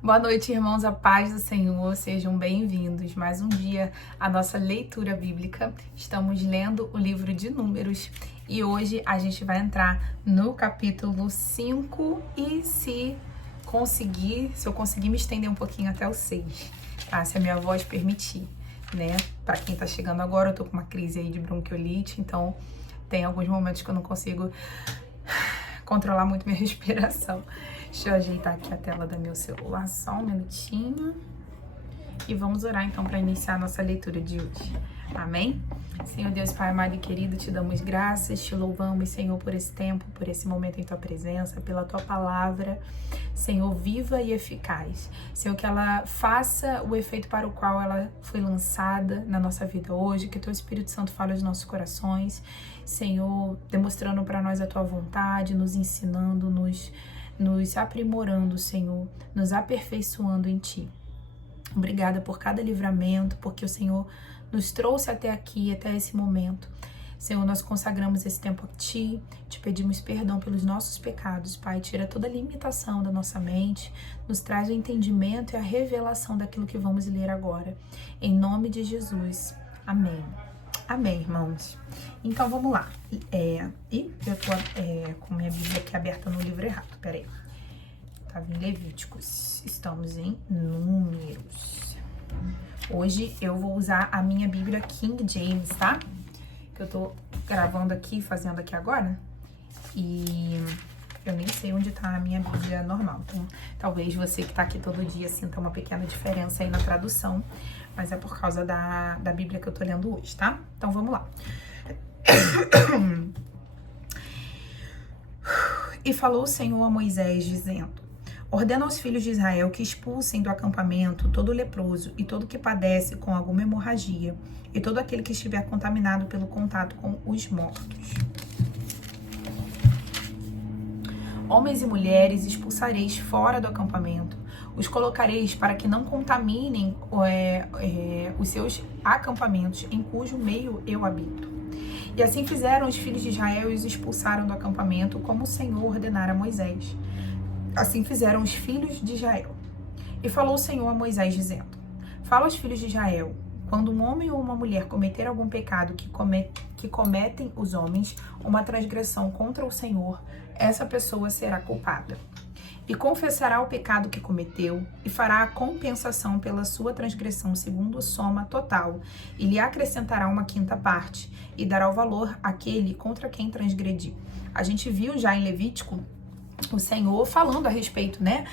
Boa noite, irmãos, a paz do Senhor, sejam bem-vindos. Mais um dia à nossa leitura bíblica. Estamos lendo o livro de Números e hoje a gente vai entrar no capítulo 5 e se eu conseguir me estender um pouquinho até o 6, tá? Se a minha voz permitir, né? Para quem tá chegando agora, eu tô com uma crise aí de bronquiolite, então tem alguns momentos que eu não consigo controlar muito minha respiração. Deixa eu ajeitar aqui a tela do meu celular, só um minutinho. E vamos orar então para iniciar a nossa leitura de hoje. Amém? Senhor Deus, Pai amado e querido, te damos graças, te louvamos, Senhor, por esse tempo, por esse momento em Tua presença, pela Tua palavra, Senhor, viva e eficaz. Senhor, que ela faça o efeito para o qual ela foi lançada na nossa vida hoje, que Teu Espírito Santo fale aos nossos corações, Senhor, demonstrando para nós a Tua vontade, nos ensinando, nos aprimorando, Senhor, nos aperfeiçoando em Ti. Obrigada por cada livramento, porque o Senhor nos trouxe até aqui, até esse momento. Senhor, nós consagramos esse tempo a Ti, te pedimos perdão pelos nossos pecados, Pai. Tira toda a limitação da nossa mente, nos traz o entendimento e a revelação daquilo que vamos ler agora. Em nome de Jesus. Amém. Amém, irmãos. Então, vamos lá. Eu tô com minha Bíblia aqui aberta no livro errado. Peraí. Estava em Levíticos. Estamos em Números. Hoje eu vou usar a minha Bíblia King James, tá? Que eu tô gravando aqui, fazendo aqui agora. E eu nem sei onde tá a minha Bíblia normal. Então, talvez você que tá aqui todo dia sinta uma pequena diferença aí na tradução. Mas é por causa da Bíblia que eu tô lendo hoje, tá? Então, vamos lá. E falou o Senhor a Moisés, dizendo: ordena aos filhos de Israel que expulsem do acampamento todo leproso e todo que padece com alguma hemorragia e todo aquele que estiver contaminado pelo contato com os mortos. Homens e mulheres expulsareis fora do acampamento, os colocareis para que não contaminem os seus acampamentos em cujo meio eu habito. E assim fizeram os filhos de Israel e os expulsaram do acampamento, como o Senhor ordenara a Moisés. Assim fizeram os filhos de Israel. E falou o Senhor a Moisés, dizendo: fala aos filhos de Israel, quando um homem ou uma mulher cometer algum pecado que cometem os homens, uma transgressão contra o Senhor, essa pessoa será culpada. E confessará o pecado que cometeu, e fará a compensação pela sua transgressão segundo a soma total, e lhe acrescentará uma quinta parte, e dará o valor àquele contra quem transgrediu. A gente viu já em Levítico o Senhor falando a respeito, né,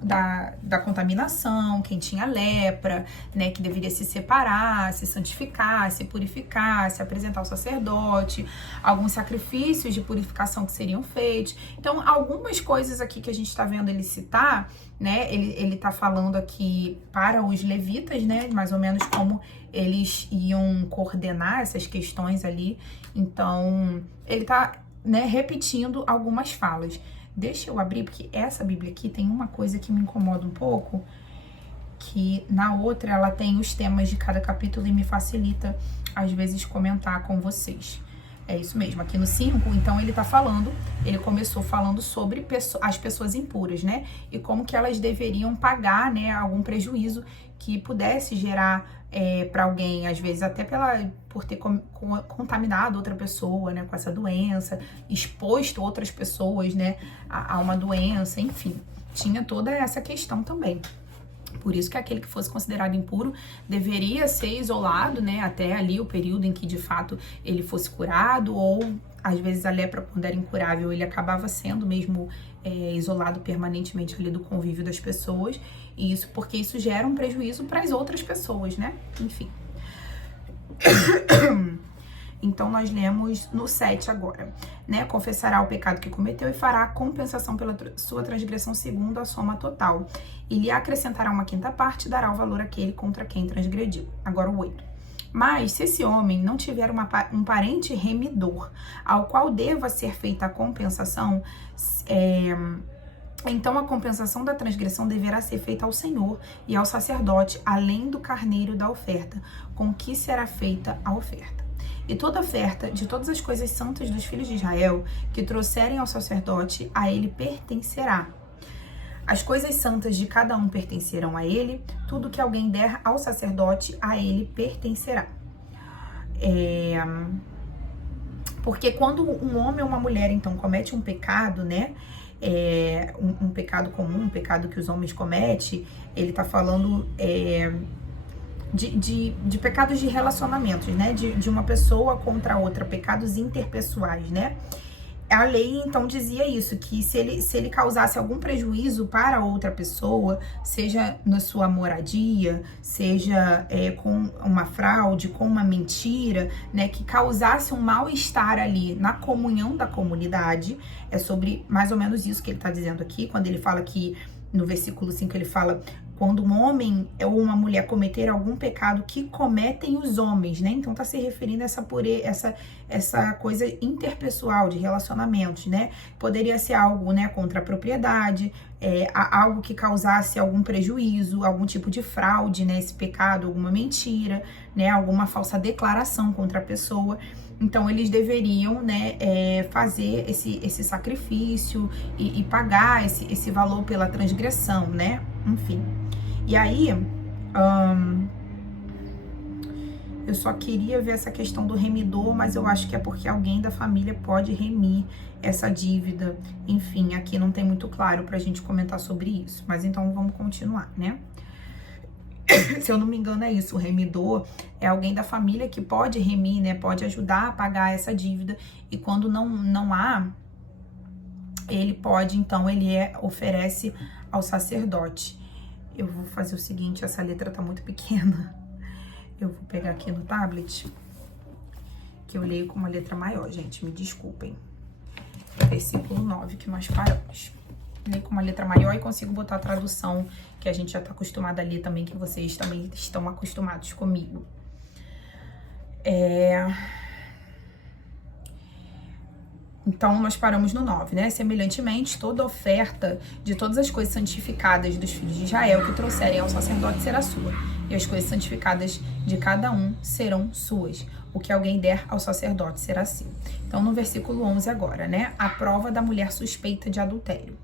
da contaminação, quem tinha lepra, né, que deveria se separar, se santificar, se purificar, se apresentar ao sacerdote, alguns sacrifícios de purificação que seriam feitos. Então, algumas coisas aqui que a gente está vendo ele citar, né, ele tá falando aqui para os levitas, né, mais ou menos como eles iam coordenar essas questões ali. Então, ele tá, né, repetindo algumas falas. Deixa eu abrir, porque essa Bíblia aqui tem uma coisa que me incomoda um pouco, que na outra ela tem os temas de cada capítulo e me facilita, às vezes, comentar com vocês. É isso mesmo, aqui no 5, então ele começou falando sobre as pessoas impuras, né? E como que elas deveriam pagar, né, algum prejuízo que pudesse gerar para alguém, às vezes até por ter contaminado outra pessoa, né, com essa doença, exposto outras pessoas, né, a uma doença, enfim. Tinha toda essa questão também. Por isso que aquele que fosse considerado impuro deveria ser isolado, né, até ali o período em que de fato ele fosse curado, ou às vezes a lepra, quando era incurável, ele acabava sendo mesmo isolado permanentemente ali do convívio das pessoas, e isso porque isso gera um prejuízo para as outras pessoas, né, enfim. Então, nós lemos no 7 agora, né? Confessará o pecado que cometeu e fará a compensação pela sua transgressão segundo a soma total. E lhe acrescentará uma quinta parte e dará o valor àquele contra quem transgrediu. Agora o 8. Mas, se esse homem não tiver um parente remidor, ao qual deva ser feita a compensação, então a compensação da transgressão deverá ser feita ao Senhor e ao sacerdote, além do carneiro da oferta, com que será feita a oferta. E toda oferta de todas as coisas santas dos filhos de Israel que trouxerem ao sacerdote, a ele pertencerá. As coisas santas de cada um pertencerão a ele, tudo que alguém der ao sacerdote, a ele pertencerá. Porque quando um homem ou uma mulher, então, comete um pecado, né, um pecado comum, um pecado que os homens cometem, ele tá falando de pecados de relacionamentos, né, de uma pessoa contra outra, pecados interpessoais, né. A lei, então, dizia isso, que se ele causasse algum prejuízo para outra pessoa, seja na sua moradia, seja com uma fraude, com uma mentira, né, que causasse um mal-estar ali na comunhão da comunidade, é sobre mais ou menos isso que ele está dizendo aqui, quando ele fala que, no versículo 5, ele fala, quando um homem ou uma mulher cometer algum pecado que cometem os homens, né? Então tá se referindo a essa coisa interpessoal de relacionamentos, né? Poderia ser algo, né, contra a propriedade, algo que causasse algum prejuízo, algum tipo de fraude, né? Esse pecado, alguma mentira, né? Alguma falsa declaração contra a pessoa. Então, eles deveriam, né, fazer esse sacrifício e pagar esse valor pela transgressão, né? Enfim. E aí, eu só queria ver essa questão do remidor, mas eu acho que é porque alguém da família pode remir essa dívida. Enfim, aqui não tem muito claro pra gente comentar sobre isso. Mas então, vamos continuar, né? Se eu não me engano é isso, o remidor é alguém da família que pode remir, né, pode ajudar a pagar essa dívida, e quando não há, ele pode, então, ele oferece ao sacerdote. Eu vou fazer o seguinte, essa letra tá muito pequena, eu vou pegar aqui no tablet, que eu leio com uma letra maior, gente, me desculpem. Versículo 9 que nós paramos. Leio com uma letra maior e consigo botar a tradução que a gente já tá acostumado a ler também, que vocês também estão acostumados comigo. Então, nós paramos no 9, né? Semelhantemente, toda oferta de todas as coisas santificadas dos filhos de Israel que trouxerem ao sacerdote será sua, e as coisas santificadas de cada um serão suas. O que alguém der ao sacerdote será seu. Então, no versículo 11 agora, né? A prova da mulher suspeita de adultério.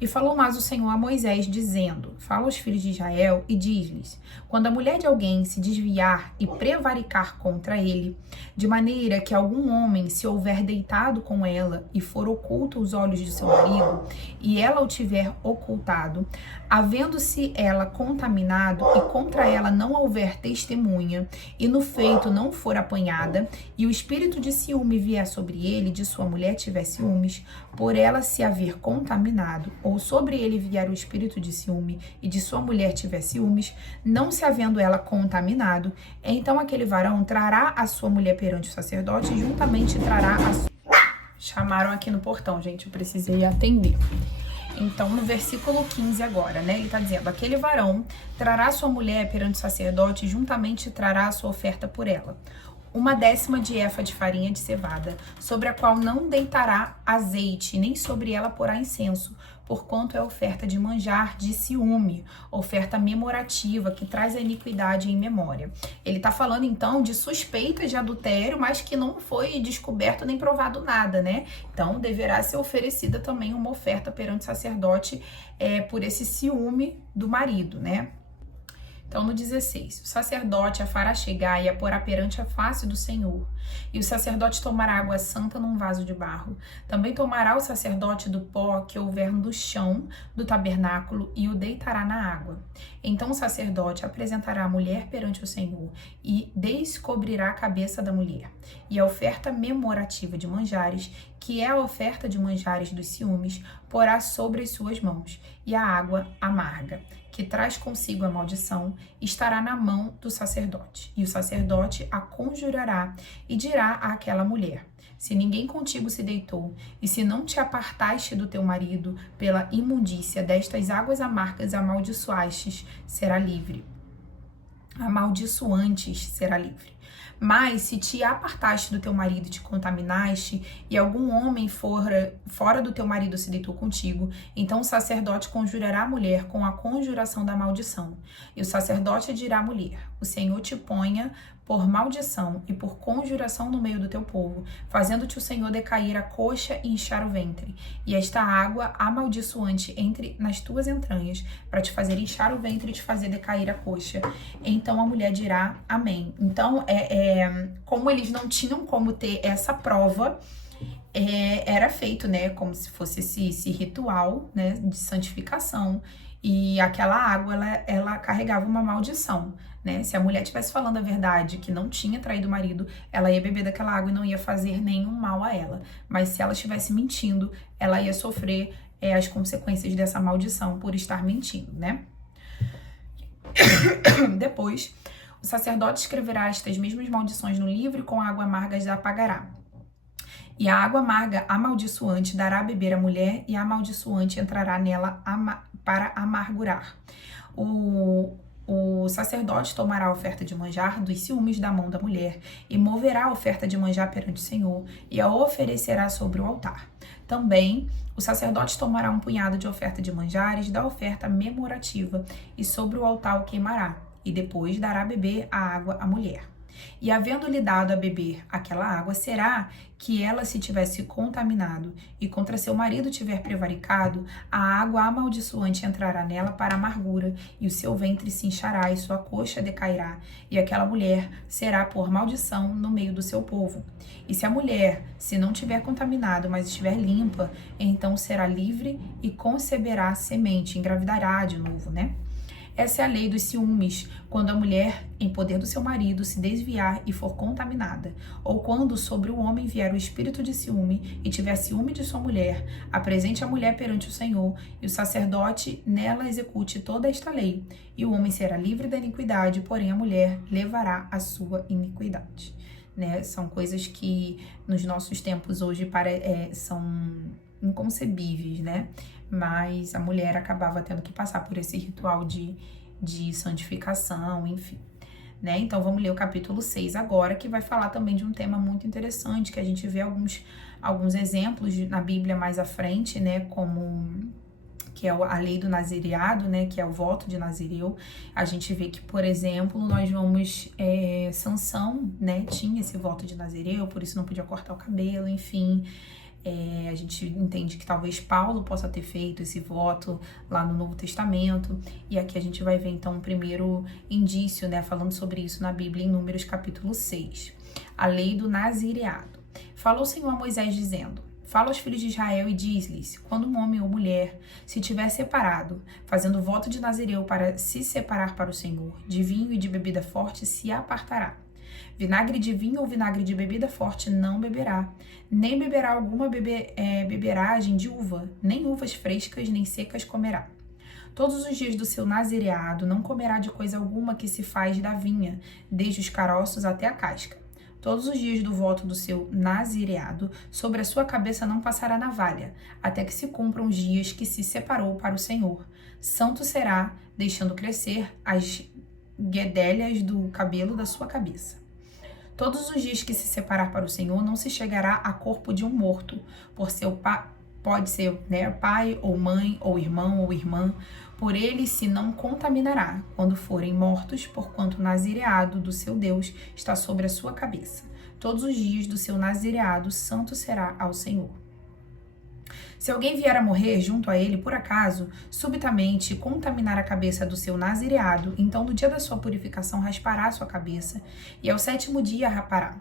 E falou mais o Senhor a Moisés, dizendo, fala aos filhos de Israel e diz-lhes, quando a mulher de alguém se desviar e prevaricar contra ele, de maneira que algum homem se houver deitado com ela e for oculto aos olhos de seu marido, e ela o tiver ocultado, havendo-se ela contaminado e contra ela não houver testemunha, e no feito não for apanhada, e o espírito de ciúme vier sobre ele, de sua mulher tiver ciúmes, por ela se haver contaminado, ou sobre ele vier o espírito de ciúme, e de sua mulher tiver ciúmes, não se havendo ela contaminado, então aquele varão trará a sua mulher perante o sacerdote, e juntamente trará a sua... Chamaram aqui no portão, gente, eu precisei atender. Então, no versículo 15 agora, né, ele tá dizendo, aquele varão trará sua mulher perante o sacerdote, e juntamente trará a sua oferta por ela. 1/10 de efa de farinha de cevada, sobre a qual não deitará azeite, nem sobre ela porá incenso, porquanto é oferta de manjar de ciúme, oferta memorativa, que traz a iniquidade em memória. Ele tá falando, então, de suspeitas de adultério, mas que não foi descoberto nem provado nada, né? Então, deverá ser oferecida também uma oferta perante o sacerdote por esse ciúme do marido, né? Então, no 16, o sacerdote a fará chegar e a porá perante a face do Senhor. E o sacerdote tomará água santa num vaso de barro. Também tomará o sacerdote do pó que houver no chão do tabernáculo e o deitará na água. Então o sacerdote apresentará a mulher perante o Senhor e descobrirá a cabeça da mulher. E a oferta memorativa de manjares, que é a oferta de manjares dos ciúmes, porá sobre as suas mãos. E a água amarga, que traz consigo a maldição, estará na mão do sacerdote. E o sacerdote a conjurará e dirá àquela mulher, se ninguém contigo se deitou, e se não te apartaste do teu marido pela imundícia destas águas amargas amaldiçoastes, será livre. Amaldiçoantes será livre. Mas se te apartaste do teu marido e te contaminaste, e algum homem fora do teu marido se deitou contigo, então o sacerdote conjurará a mulher com a conjuração da maldição. E o sacerdote dirá à mulher, o Senhor te ponha por maldição e por conjuração no meio do teu povo, fazendo-te o Senhor decair a coxa e inchar o ventre, e esta água amaldiçoante entre nas tuas entranhas, para te fazer inchar o ventre e te fazer decair a coxa. Então a mulher dirá amém. Então, como eles não tinham como ter essa prova, era feito, né, como se fosse esse ritual, né, de santificação, e aquela água, ela carregava uma maldição, né? Se a mulher estivesse falando a verdade, que não tinha traído o marido, ela ia beber daquela água e não ia fazer nenhum mal a ela. Mas se ela estivesse mentindo, ela ia sofrer as consequências dessa maldição por estar mentindo, né? Depois, o sacerdote escreverá estas mesmas maldições no livro e com água amarga as apagará. E a água amarga amaldiçoante dará a beber a mulher, e a amaldiçoante entrará nela para amargurar. O sacerdote tomará a oferta de manjar dos ciúmes da mão da mulher e moverá a oferta de manjar perante o Senhor e a oferecerá sobre o altar. Também o sacerdote tomará um punhado de oferta de manjares da oferta memorativa e sobre o altar o queimará, e depois dará a beber a água à mulher. E havendo-lhe dado a beber aquela água, será que ela se tivesse contaminado e contra seu marido tiver prevaricado, a água amaldiçoante entrará nela para amargura, e o seu ventre se inchará e sua coxa decairá, e aquela mulher será por maldição no meio do seu povo. E se a mulher se não tiver contaminado, mas estiver limpa, então será livre e conceberá semente, engravidará de novo, né? Essa é a lei dos ciúmes, quando a mulher, em poder do seu marido, se desviar e for contaminada, ou quando sobre o homem vier o espírito de ciúme e tiver ciúme de sua mulher, apresente a mulher perante o Senhor, e o sacerdote nela execute toda esta lei, e o homem será livre da iniquidade, porém a mulher levará a sua iniquidade. Né? São coisas que nos nossos tempos hoje são inconcebíveis, né? Mas a mulher acabava tendo que passar por esse ritual de santificação, enfim, né? Então vamos ler o capítulo 6 agora, que vai falar também de um tema muito interessante, que a gente vê alguns exemplos na Bíblia mais à frente, né? Como que é a lei do nazireado, né? Que é o voto de Nazireu. A gente vê que, por exemplo, nós vamos... Sansão, né? Tinha esse voto de Nazireu, por isso não podia cortar o cabelo, enfim... a gente entende que talvez Paulo possa ter feito esse voto lá no Novo Testamento, e aqui a gente vai ver então o primeiro indício, né, falando sobre isso na Bíblia, em Números capítulo 6, a lei do nazireado. Falou o Senhor a Moisés dizendo: fala aos filhos de Israel e diz-lhes, quando um homem ou mulher se tiver separado, fazendo voto de Nazireu para se separar para o Senhor, de vinho e de bebida forte se apartará. Vinagre de vinho ou vinagre de bebida forte não beberá, nem beberá alguma beberagem de uva, nem uvas frescas nem secas comerá. Todos os dias do seu nazireado não comerá de coisa alguma que se faz da vinha, desde os caroços até a casca. Todos os dias do voto do seu nazireado, sobre a sua cabeça não passará navalha, até que se cumpram os dias que se separou para o Senhor. Santo será, deixando crescer as guedelhas do cabelo da sua cabeça. Todos os dias que se separar para o Senhor, não se chegará a corpo de um morto, por seu pode ser, né, pai ou mãe ou irmão ou irmã, por ele se não contaminará quando forem mortos, porquanto o nazireado do seu Deus está sobre a sua cabeça. Todos os dias do seu nazireado, santo será ao Senhor. Se alguém vier a morrer junto a ele, por acaso, subitamente contaminar a cabeça do seu nazireado, então no dia da sua purificação raspará a sua cabeça, e ao 7º dia rapará.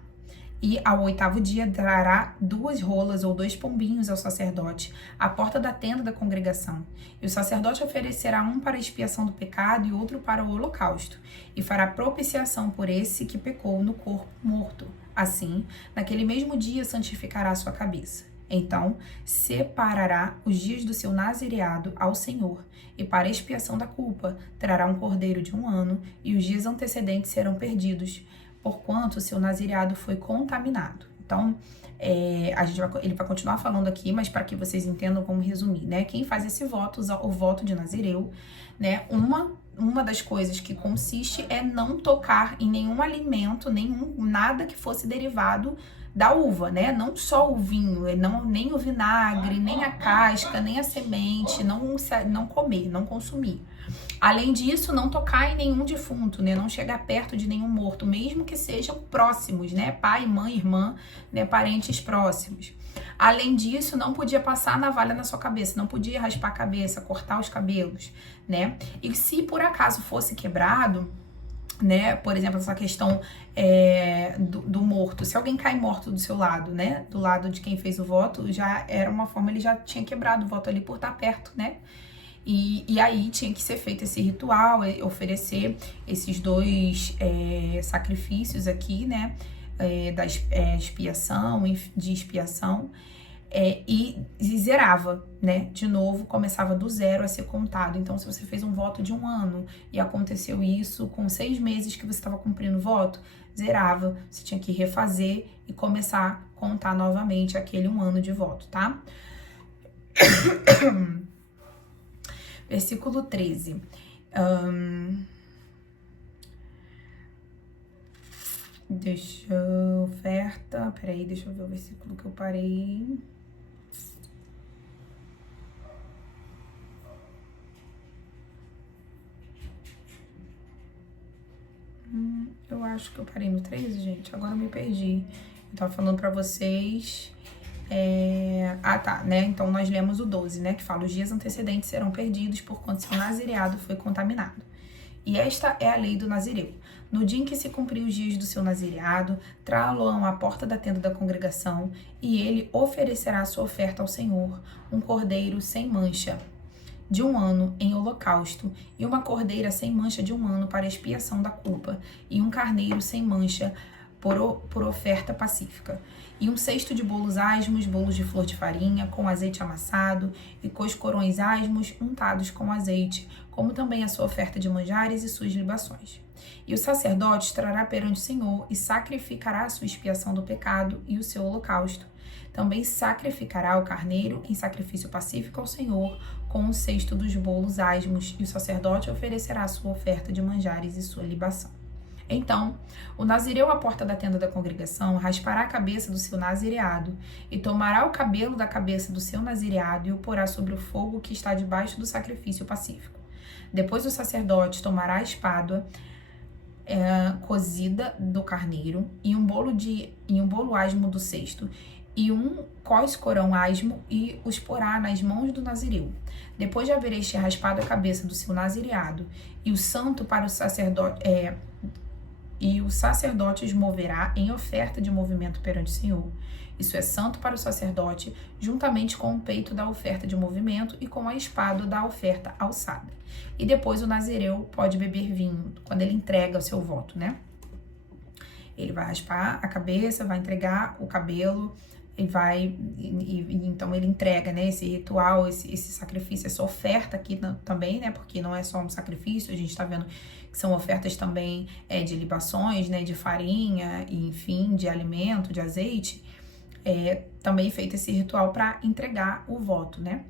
E ao 8º dia trará 2 rolas ou 2 pombinhos ao sacerdote, à porta da tenda da congregação. E o sacerdote oferecerá um para a expiação do pecado e outro para o holocausto, e fará propiciação por esse que pecou no corpo morto. Assim, naquele mesmo dia santificará a sua cabeça. Então, separará os dias do seu nazireado ao Senhor, e para expiação da culpa, trará um cordeiro de 1 ano, e os dias antecedentes serão perdidos, porquanto o seu nazireado foi contaminado. Então, ele vai continuar falando aqui, mas para que vocês entendam, vamos resumir, né? Quem faz esse voto, usa o voto de Nazireu, né? Uma das coisas que consiste é não tocar em nenhum alimento, nada que fosse derivado da uva, né? Não só o vinho, nem o vinagre, nem a casca, nem a semente, não comer, não consumir. Além disso, não tocar em nenhum defunto, né? Não chegar perto de nenhum morto, mesmo que sejam próximos, né? Pai, mãe, irmã, né? Parentes próximos. Além disso, não podia passar navalha na sua cabeça, não podia raspar a cabeça, cortar os cabelos, né? E se por acaso fosse quebrado, né, por exemplo, essa questão do morto, se alguém cai morto do seu lado, né, do lado de quem fez o voto, já era uma forma, ele já tinha quebrado o voto ali por estar perto, né, e aí tinha que ser feito esse ritual, oferecer esses dois sacrifícios aqui, né, da expiação, de expiação, e zerava, né? De novo, começava do zero a ser contado. Então, se você fez um voto de 1 ano e aconteceu isso com 6 meses que você estava cumprindo o voto, zerava. Você tinha que refazer e começar a contar novamente aquele 1 ano de voto, tá? Versículo 13. Oferta. Peraí, deixa eu ver o versículo que eu parei. Eu acho que eu parei no 13, gente. Agora eu me perdi. Eu tava falando pra vocês. Tá, né? Então nós lemos o 12, né? Que fala: os dias antecedentes serão perdidos por quanto seu nazireado foi contaminado. E esta é a lei do nazireu. No dia em que se cumprir os dias do seu nazireado, trá-lo-ão à porta da tenda da congregação, e ele oferecerá sua oferta ao Senhor, um cordeiro sem mancha de 1 ano em holocausto, e uma cordeira sem mancha de 1 ano para expiação da culpa, e um carneiro sem mancha por oferta pacífica, e um cesto de bolos asmos, bolos de flor de farinha, com azeite amassado, e coscorões asmos untados com azeite, como também a sua oferta de manjares e suas libações. E o sacerdote trará perante o Senhor e sacrificará a sua expiação do pecado e o seu holocausto. Também sacrificará o carneiro em sacrifício pacífico ao Senhor, com o cesto dos bolos asmos, e o sacerdote oferecerá a sua oferta de manjares e sua libação. Então, o nazireu à porta da tenda da congregação raspará a cabeça do seu nazireado, e tomará o cabelo da cabeça do seu nazireado e o porá sobre o fogo que está debaixo do sacrifício pacífico. Depois o sacerdote tomará a espada cozida do carneiro e um bolo asmo do cesto, e um coscorão asmo, e os porá nas mãos do nazireu. Depois de haver este raspado a cabeça do seu nazireado, e o santo para o sacerdote, e o sacerdote os moverá em oferta de movimento perante o Senhor. Isso é santo para o sacerdote, juntamente com o peito da oferta de movimento e com a espada da oferta alçada. E depois o nazireu pode beber vinho, quando ele entrega o seu voto, né? Ele vai raspar a cabeça, vai entregar o cabelo, então ele entrega, né, esse ritual, esse sacrifício, essa oferta aqui também, né, porque não é só um sacrifício, a gente tá vendo que são ofertas também de libações, né, de farinha, e, enfim, de alimento, de azeite, também feito esse ritual para entregar o voto, né.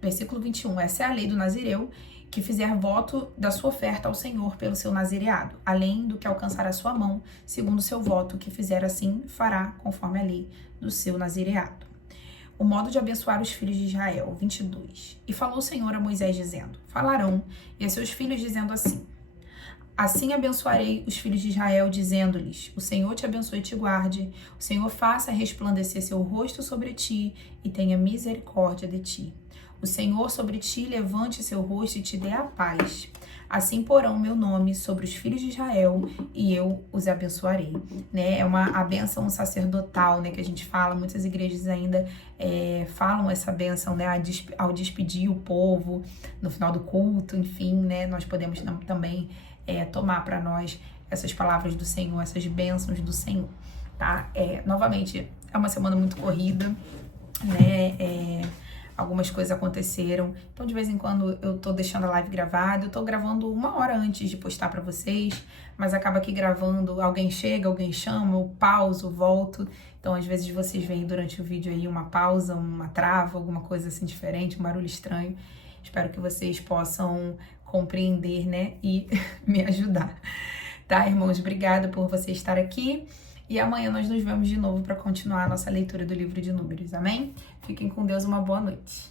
Versículo 21, essa é a lei do nazireu, que fizer voto da sua oferta ao Senhor pelo seu nazireado, além do que alcançar a sua mão, segundo o seu voto, que fizer assim, fará conforme a lei do seu nazireado. O modo de abençoar os filhos de Israel, 22. E falou o Senhor a Moisés, dizendo: falarão, e a seus filhos, dizendo assim: assim abençoarei os filhos de Israel, dizendo-lhes: o Senhor te abençoe e te guarde, o Senhor faça resplandecer seu rosto sobre ti e tenha misericórdia de ti. O Senhor sobre ti levante seu rosto e te dê a paz. Assim porão meu nome sobre os filhos de Israel e eu os abençoarei. Né? É a bênção sacerdotal, né, que a gente fala. Muitas igrejas ainda falam essa bênção, né, ao despedir o povo no final do culto. Enfim, né, nós podemos também tomar para nós essas palavras do Senhor, essas bênçãos do Senhor. Tá? Novamente, é uma semana muito corrida, né? Algumas coisas aconteceram, então de vez em quando eu tô deixando a live gravada, eu tô gravando 1 hora antes de postar pra vocês, mas acaba que gravando, alguém chega, alguém chama, eu pauso, volto, então às vezes vocês veem durante o vídeo aí uma pausa, uma trava, alguma coisa assim diferente, um barulho estranho. Espero que vocês possam compreender, né, e me ajudar. Tá, irmãos? Obrigada por você estar aqui. E amanhã nós nos vemos de novo para continuar a nossa leitura do livro de Números, amém? Fiquem com Deus, uma boa noite.